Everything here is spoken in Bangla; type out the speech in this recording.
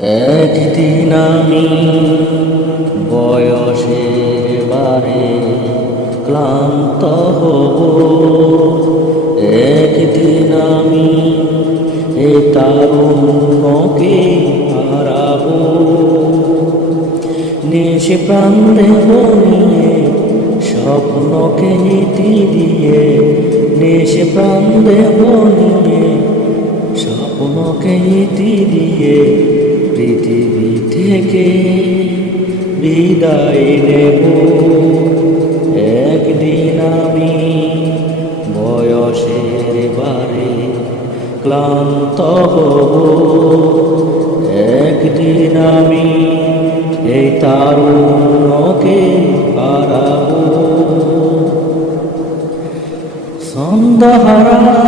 একদিন আমি বয়সের বারে ক্লান্ত হব, একদিন আমি এ তারুণ্যকে হারাবো। নিশে প্রাণ দেব নিয়ে স্বপ্নকে ইতি দিয়ে, নিশে প্রাণ দেব নিয়ে স্বপ্নকে ইতি দিয়ে, পৃথিবী থেকে বিদায় নেব। একদিন আমি বয়সের বারে ক্লান্ত হব, একদিন আমি এই তারুণ্যকে হারাবো। সন্ধ্যাহারা